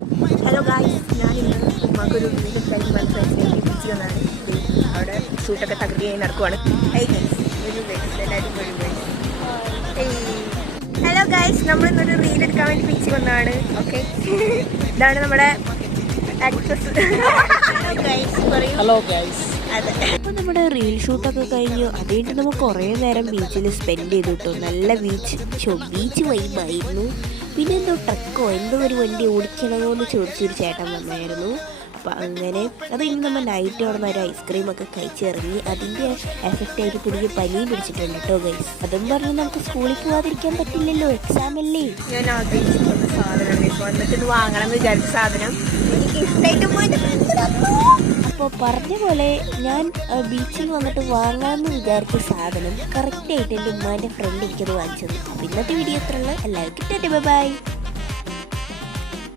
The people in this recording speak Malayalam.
ഹലോ ഗായ്സ്, ഞാനിന്ന് ഉമ്മാക്കൊരു വീണ്ടും കഴിഞ്ഞ് വന്ന ഫ്രണ്ട്സിലേക്ക് പിടിച്ച് വന്നാണ്. അവിടെ ഷൂട്ടൊക്കെ തകൃതിയായി നടക്കുവാണ്. ഹലോ ഗായ്സ്, നമ്മളിന്നൊരു റീൽ എടുക്കാൻ വേണ്ടി പിടിച്ച് വന്നതാണ്. ഓക്കെ, ഇതാണ് നമ്മുടെ ആക്ട്രസ്. Hello guys. അതെ, അപ്പോൾ നമ്മുടെ റീൽ ഷൂട്ടൊക്കെ കഴിഞ്ഞു. അത് കഴിഞ്ഞിട്ട് നമ്മൾ കുറേ നേരം ബീച്ചിൽ സ്പെൻഡ് ചെയ്തു കേട്ടോ. നല്ല ബീച്ച് വൈബായിരുന്നു. പിന്നെ എന്തോ ട്രക്കോ എന്തോ ഒരു വണ്ടി ഓടിക്കണമോ എന്ന് ചോദിച്ചൊരു ചേട്ടൻ വന്നായിരുന്നു. അപ്പോൾ അങ്ങനെ അത് കഴിഞ്ഞ് നമ്മൾ നൈറ്റ് അവിടെ നിന്ന് ഒരു ഐസ്ക്രീമൊക്കെ കഴിച്ചിറങ്ങി. അതിൻ്റെ എഫക്റ്റായിട്ട് പുതിയ പനിയും പിടിച്ചിട്ടുണ്ട് കേട്ടോ ഗൈസ്. അതും പറഞ്ഞ് നമുക്ക് സ്കൂളിൽ പോകാതിരിക്കാൻ പറ്റില്ലല്ലോ, എക്സാം അല്ലേ. ഞാൻ ആഗ്രഹിച്ചിട്ടുള്ള സാധനം വന്നിട്ട് വാങ്ങണം എന്ന് വിചാരിച്ച സാധനം എനിക്ക് ഇഷ്ടമായിട്ട്. അപ്പോൾ പറഞ്ഞ പോലെ ഞാൻ ബീച്ചിൽ വന്നിട്ട് വാങ്ങാമെന്ന് വിചാരിച്ച സാധനം കറക്റ്റായിട്ട് എൻ്റെ ഉമ്മാൻ്റെ ഫ്രണ്ട് എനിക്കത് വാങ്ങിച്ചു തന്നു. അപ്പോൾ ഇന്നത്തെ വീഡിയോ എത്രയുള്ളത് എല്ലാവർക്കും ബൈ.